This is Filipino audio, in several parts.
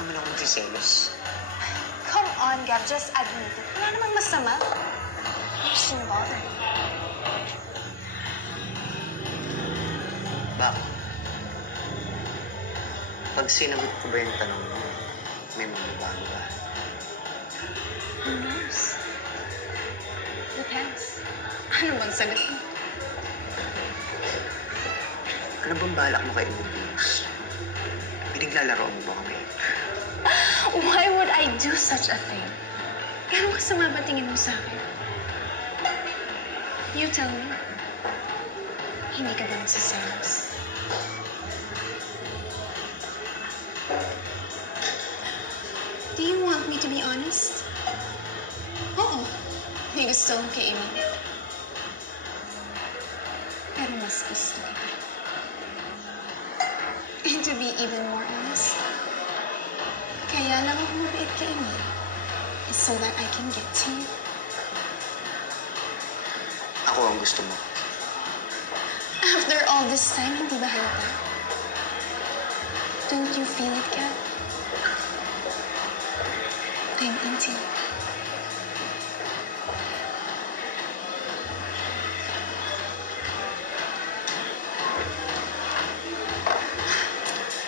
naman ako magsiselos. Come on, Gab. Just admit it. Wala namang masama. You seem bothered. Bakit? Pag sinagot ko ba yung tanong mo, may mababago ba? Who knows? Depends. Ano bang sagot mo? Ano bang balak mo kay Venus? Pinaglalaro mo ba kami? Why would I do such a thing? Gano'ng kasama ba tingin mo sa akin? You tell me. Hindi ka ba nagsiselos? Do you want me to be honest? Oo. May gusto ko kay Amy. Pero mas gusto kita. And to be even more honest, kaya lang ako mabait kay Amy is so that I can get to you. Ako ang gusto mo. After all this time, hindi ba halata? Don't you feel it, Gab? I'm into you.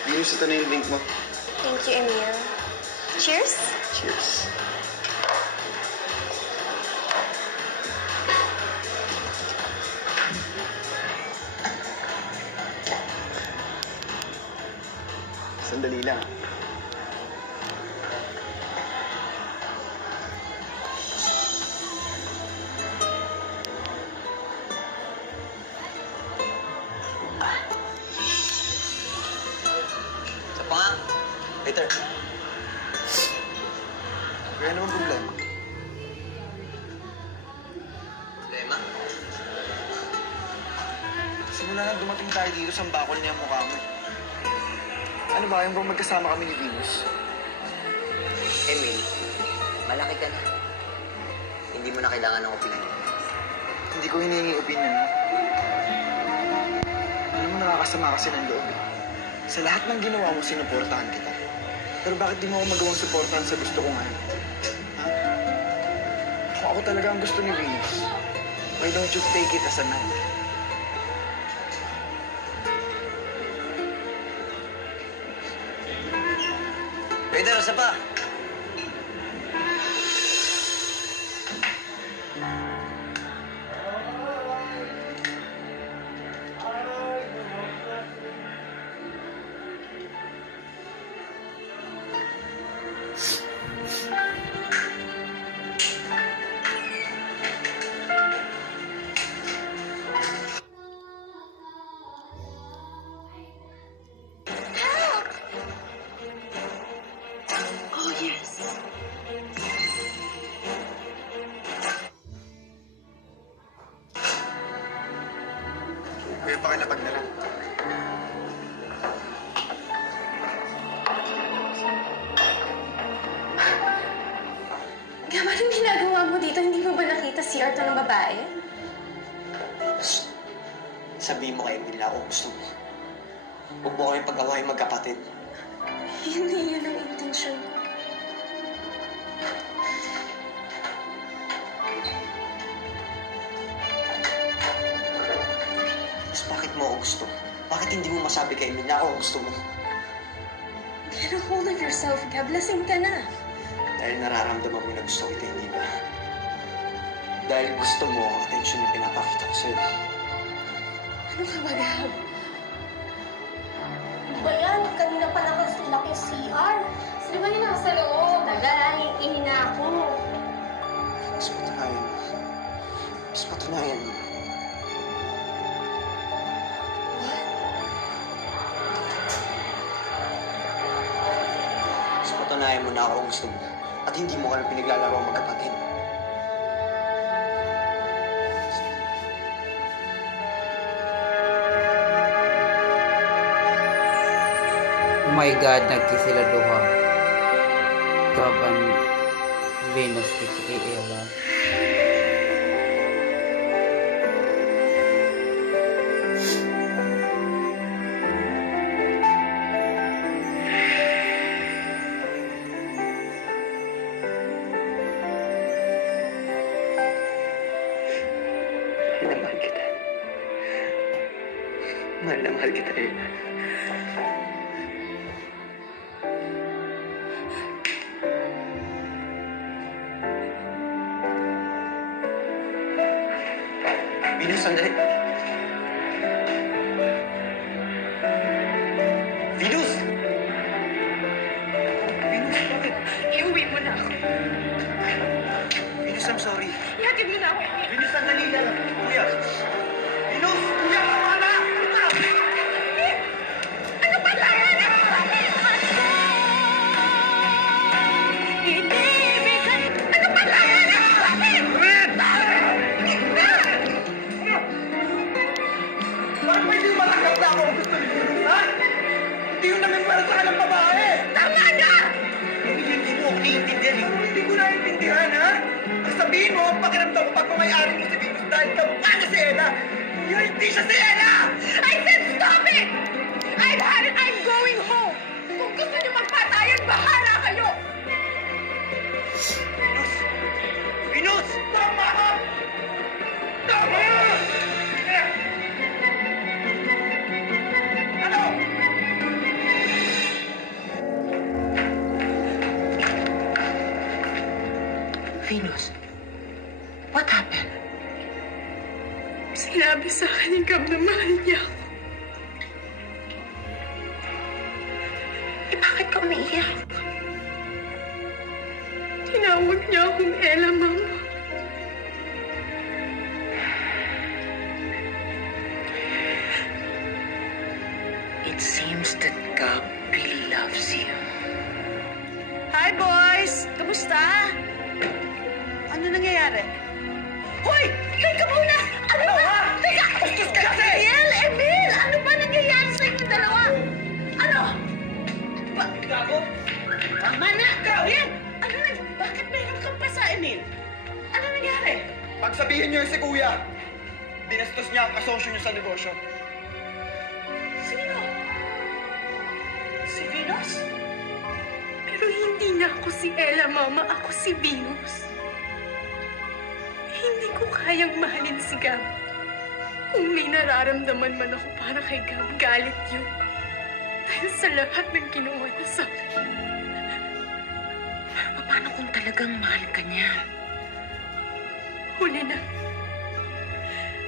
Venus, ito na yung drink mo. Thank you, Emil. Cheers! Cheers. Sandali lang. Isa pa nga. Waiter. Kaya naman problema. Problema? Simula na dumating tayo dito sa bakol niya mukha mo. Ano ba, yung bang magkasama kami ni Venus? Emil, malaki ka na. Hindi mo na kailangan ng opinion. Hindi ko hinihingi opinion mo. Hindi mo nakakasama kasi ng loob eh. Sa lahat ng ginawa mo, sinuportahan kita. Pero bakit di mo ako magawang suportahan sa gusto ko ngayon? Ha? Kung ako talaga ang gusto ni Venus, why don't you take it as a man? Waiter, isa pa. Oh, yes. Kaya pakilapag na lang. Gab, anong ginagawa mo dito? Hindi mo ba nakita si Art ng babae? Sabihin mo kay Emil na ako gusto mo. Huwag mo kami pag-awahin magkapatid. Hindi yun ang intensyon ko. Mas bakit mo ako gusto? Bakit hindi mo masabi kay Emil na ako gusto mo? Get a hold of yourself, Gab. Lasing ka na. Dahil nararamdaman mo na gusto kita, hindi ba? Dahil gusto mo ang atensyon na pinapakita ko sa'yo. Ano ka ba, Gab? Ba yan? Kanina pa nakasila kay CR. Sino ba yung nasa loob? Tagal, ihina ako. Mas patunayan mo. Mas patunayan mo. Mas patunayan mo na ako ang gusto mo. At hindi mo kami pinaglalaro ang magkapatid. Oh my God, nagki sila duha. Kaban Venus kay Ella. Mahal na mahal kita, Ella. Venus, sandali. Venus! Venus, bakit? Iuwi mo na ako. Venus, I'm sorry. Ihatid mo na ako. Venus, sandali lang. Kuya! Venus! Kuya, tama na! Ano ba yan? Inibigan! Ano ba yan? Bakit pwede yung matanggap na ako kung gusto niyo? Ha? Hindi yun namin para sa kalang babae! Tama na! Hindi mo ako naiintindihan eh. Hindi ko naiintindihan, ha? Ang sabihin mo, pakiramdam ko pag may-ari mo si Venus dahil kamukha niya si Ella. Kuya, hindi siya si Ella! I said stop it! I've had it. I'm going home. Kung gusto niyo magpatayan, bahala kayo. Venus! Venus! Tama! Tama! Ano? Venus, what happened? Sinabi sa akin ni Gab na mahal niya ako. Eh, bakit ka umiiyak? Tinawag niya akong Ella, Mama. It seems that God really loves you. Hi, boys! Kamusta? Ano nangyayari? Hoy! Teka muna! Ano ba? Teka! Bastos ka kasi! Emil! Emil! Ano ba nangyayari sa inyong dalawa? Ano? Gago? Tama na! Emil! Ano na? Bakit mayroon kang pa sa Emil? Ano nangyari? Pagsabihin niyo yung si Kuya, binastos niya ang kasosyo niyo sa negosyo. Sino? Si Venus? Pero hindi na ako si Ella, Mama. Ako si Venus. Hindi ko kayang mahalin si Gab. Kung may nararamdaman man ako para kay Gab, galit yun. Dahil sa lahat ng ginawa niya sa akin. Pero paano kung talagang mahal ka niya? Huli na.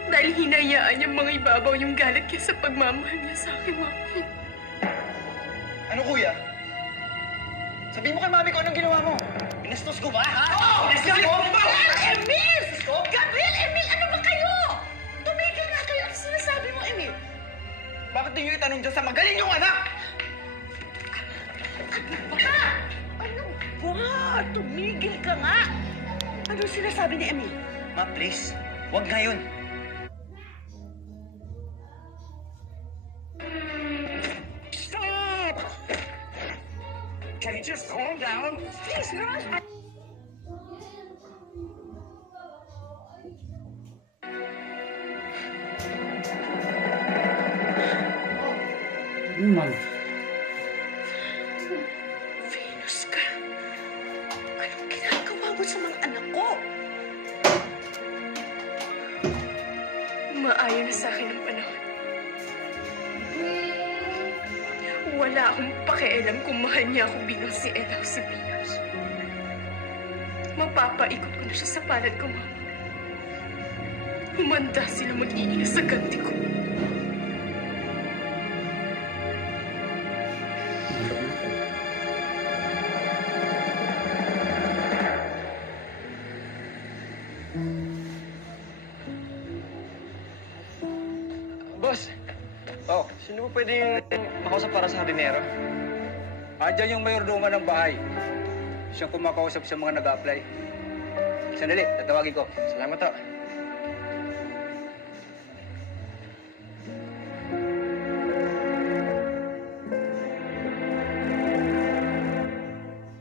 Dahil hinayaan niya mga ibabaw yung galit niya sa pagmamahal niya sa akin, Mama. Ano, Kuya? Sabihin mo kay Mami ko anong ginawa mo. Binastos ko ba, ha? Oo! Binastos mo! Emil! Gabriel! Emil! Ano ba kayo? Tumigil nga kayo. Ano sinasabi mo, Emil? Bakit di niyo itanong dyan sa magaling yung anak? Ano ba? Tumigil ka nga. Ano sinasabi ni Emil? Ma, please. Huwag ngayon. Stop! Can you just calm down? Please, Raj. Man. Venus ka. Anong ginagawa mo sa mga anak ko? Maayon na sa akin ang panahon. Wala akong pakialam kung mahal niya ako bilang si Ella o si Venus. Mapapaikot ko na siya sa palad ko, Mama. Humanda sila mag-iina sa ganti ko. Boss! Oh, sino po pwedeng makausap para sa hardinero? Andyan yung mayordomo ng bahay. Siyang kumakausap sa mga nag-a-apply. Sandali, tatawagin ko. Salamat to.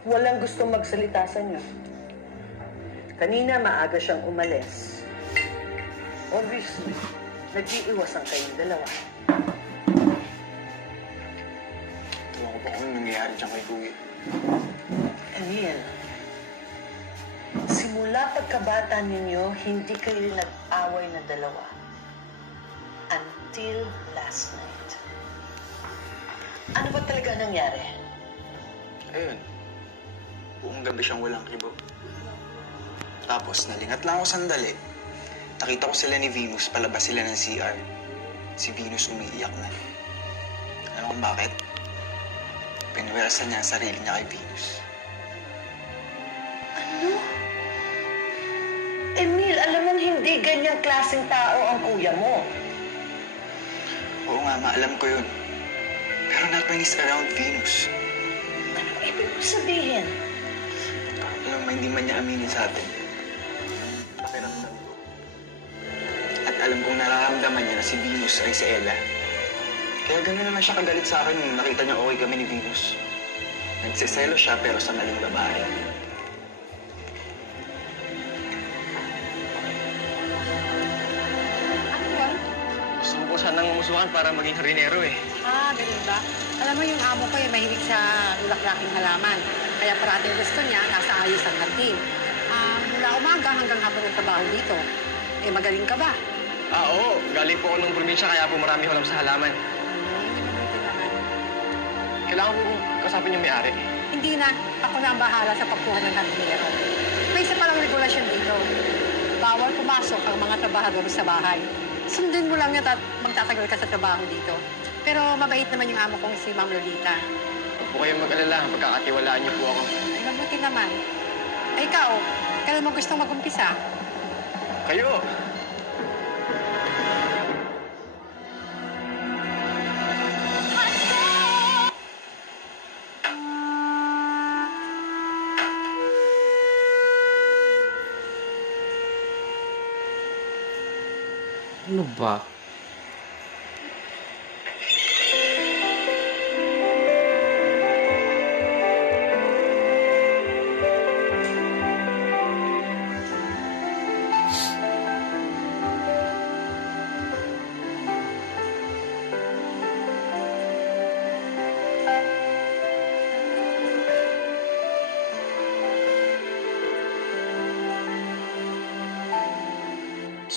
Walang gustong magsalita sa inyo. Kanina maaga siyang umalis. Obviously, nag-iiwasan kayong dalawa. Tuwa ko ba kung anong nangyayari dyan kay Kuya? Emil, simula pagkabata ninyo, hindi kayo nag-away na dalawa. until last night. Ano ba talaga nangyari? Ayun. Buong gabi siyang walang kibo. Tapos, nalingat lang ako sandali. Nakita ko sila ni Venus, palabas sila ng CR. Si Venus umiiyak na. Alam mo kung bakit? Pinuwersa niya ang sarili niya kay Venus. Ano? Emil, alam mong hindi ganyang klaseng tao ang kuya mo. Oo nga, alam ko yun. Pero not when he's around Venus. Anong ibig mo sabihin? Alam mo, hindi man niya aminin sa atin. Pakiramdam ko. At alam kong nararamdaman niya na si Venus ay si Ella. Kaya gano'n naman siya kagalit sa akin nung nakita niya okay kami ni Venus. Nagsiselo siya pero sa maling babae. Ano yan? Gusto ko sanang umusukan para maging harinero eh. Ganun ba? Alam mo yung amo ko mahilig sa lulaklaking halaman. Kaya parating gusto niya, nasa ayos ang kantin. Mula umaga hanggang hapon ang trabaho dito. Magaling ka ba? Oo. Galing po ako ng probinsya kaya po marami alam sa halaman. Mabuti naman. Kailangan ko kasapin yung may-ari. Hindi na. Ako na ang bahala sa pagkuha ng hardinero. May isa palang regulasyon dito. Bawal pumasok ang mga trabahador sa bahay. Sundin mo lang yan at magtatagal ka sa trabaho dito. Pero mabait naman yung amo kong si Ma'am Lolita. Huwag po kayong mag-alala. Pagkakatiwalaan niyo po ako. Ay, mabuti naman. Ay, ikaw, kailan mo gustong mag-umpisa? Kayo! Ano ba?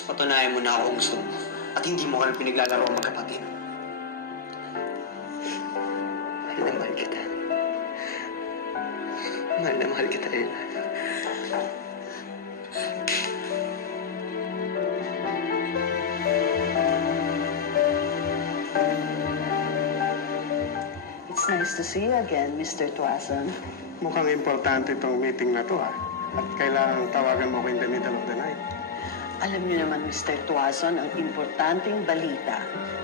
Patunayan mo na ako gusto mo at hindi mo kami pinaglalaro ang magkapatid. Mahal na mahal kita. Mahal na mahal kita, Ella. It's nice to see you again, Mr. Tuason. Mukhang importante itong meeting na to, ha? At kailangan tawagan mo ko in the middle of the night. Alam niyo naman, Mr. Tuason, ang importanteng balita,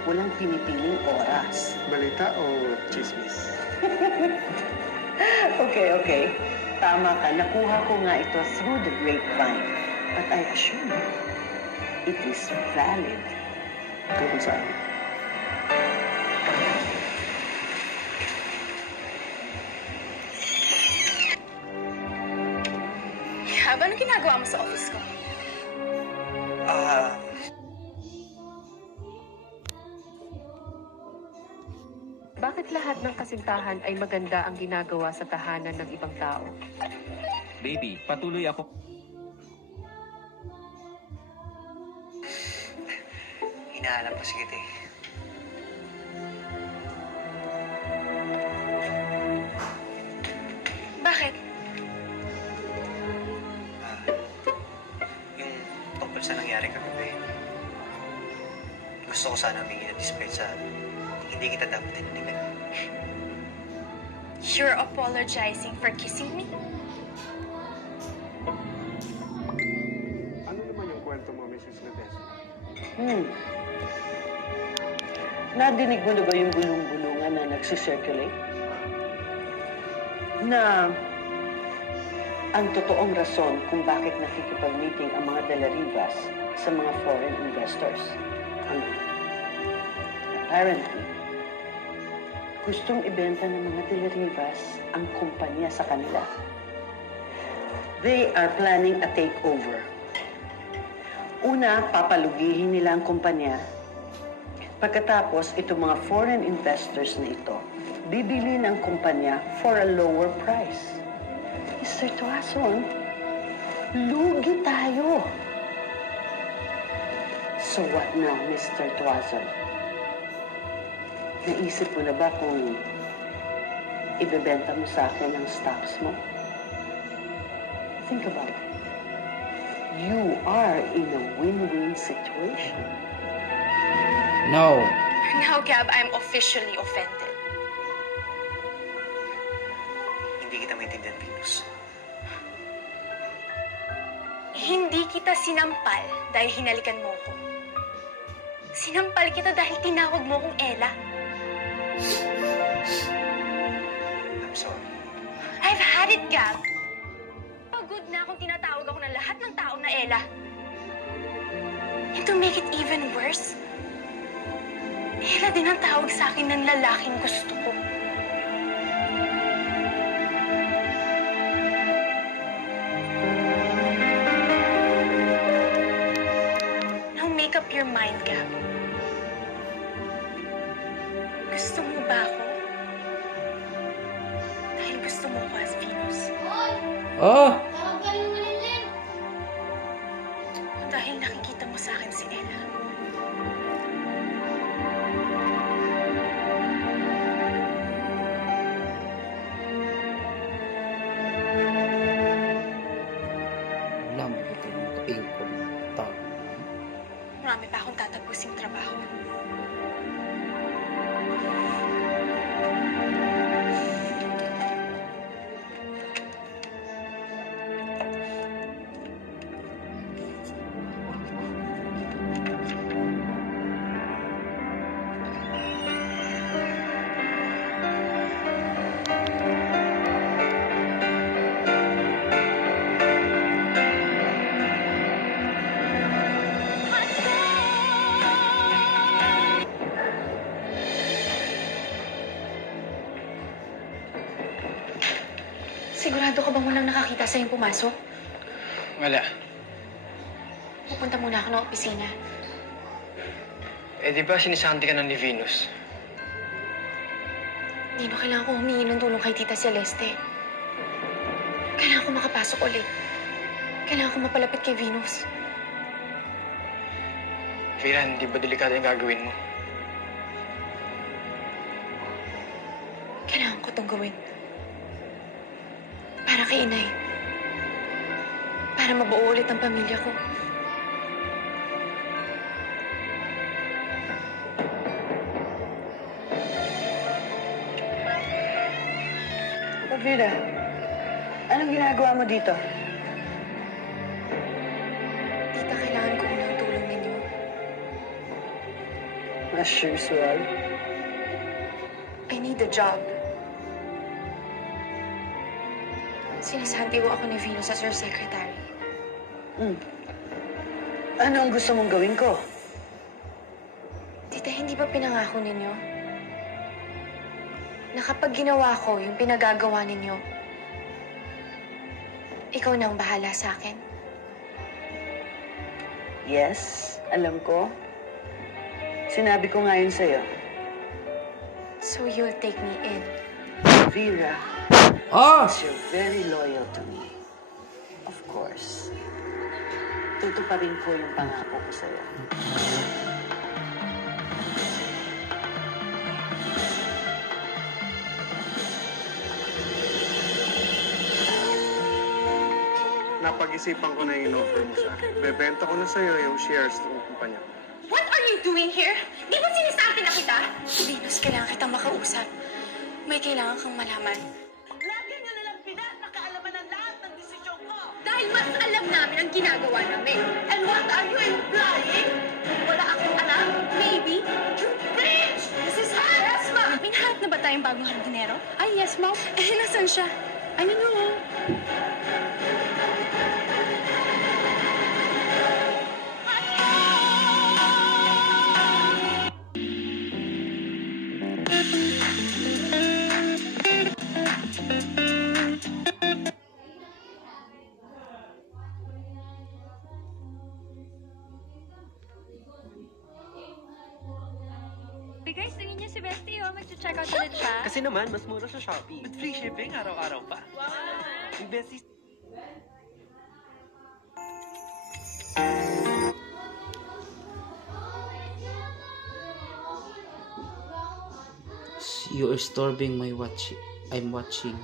walang pinipiling oras. Balita o chismis? Okay. Tama ka. Nakuha ko nga ito through the grapevine. But I assure you, it is valid. Tungkol saan? Haba, anong ginagawa mo sa office ko? Bakit lahat ng kasintahan ay maganda ang ginagawa sa tahanan ng ibang tao? Baby, patuloy ako. Hinahanap ko si Kite. Bakit? Yung tungkol sa nangyari kagabi. Gusto ko sana humingi ng dispensa sa hindi kita dapat tinitigan. You're apologizing for kissing me? Ano naman yung kwento mo, Mrs. Ledesma? Nadinig mo na ba yung bulong-bulungan na nagsisirculate? Na ang totoong rason kung bakit nakikipag-meeting ang mga De La Rivas sa mga foreign investors. Apparently, gustong ibenta ng mga De La Rivas ang kumpanya sa kanila. They are planning a takeover. Una, papalugihin nila ang kumpanya. Pagkatapos, itong mga foreign investors na ito, bibili ng kumpanya for a lower price. Mr. Tuason, lugi tayo. So what now, Mr. Tuason? Naisip mo na ba kung ibebenta mo sa akin ang stocks mo? Think about it. You are in a win-win situation. No. Now, Gab, I'm officially offended. Hindi kita maintindihan, Venus. Hindi kita sinampal dahil hinalikan mo ko. Sinampal kita dahil tinawag mo kong Ella. I'm sorry. I've had it, Gab. Pagod na akong tinatawag ako ng lahat ng tao na Ella. And to make it even worse, Ella din ang tawag sa akin ng lalaking gusto ko. Now make up your mind, Gab. Gusto mo ba ako? Dahil gusto mo ko as Venus. Oh! O dahil nakikita mo sa akin si Ella. Wala mo ito yung taing ko. Marami pa akong tatapusing trabaho. Sigurado ka bang walang nakakita sa'yong pumasok? Wala. Pupunta muna ako ng opisina. Eh, di ba sinisanti ka na ni Venus? Dino, kailangan ko humingi ng tulong kay Tita Celeste. Kailangan ko makapasok ulit. Kailangan ko mapalapit kay Venus. Vera, hindi ba delikado yung gagawin mo? Kailangan ko itong gawin. Para kay Inay. Para mabuo ulit ang pamilya ko. Vera, anong ginagawa mo dito? Tita, kailangan ko unang tulong ninyo. As usual. I need a job. Sinasantiwa ako ni Venus as her secretary. Ano ang gusto mong gawin ko? Tita, hindi ba pinangako ninyo? Na kapag ginawa ko yung pinagagawa ninyo, ikaw na ang bahala sa akin. Yes, alam ko. Sinabi ko nga yun sa'yo. So you'll take me in? Vera, Oh! you're very loyal to me. Of course. Tutuparin ko yung pangako ko sa'yo. Napag-isipan ko na yung offer mo sa akin. Bebenta ko na sa'yo yung shares ng kumpanya. What are you doing here? Di ba sinasabi na kita? Venus, kailangan kitang makausap. May kailangan kang malaman. Lagi niyo nalang pinapakaalaman ng lahat ng desisyon ko. Dahil mas alam namin ang ginagawa namin. And what are you implying? Wala akong alam? Maybe. You bitch! This is her. Yes, ma'am. May nahanap na ba tayong bagong hardinero? Ay, yes, ma'am. Eh, nasan siya? I don't know. Guys, tingin niyo si Bestie, oh. Mag-check out ulit siya. Kasi naman, mas mura sa Shopee. With free shipping, araw-araw pa. Wow! Yung Bestie... You are disturbing my I'm watching.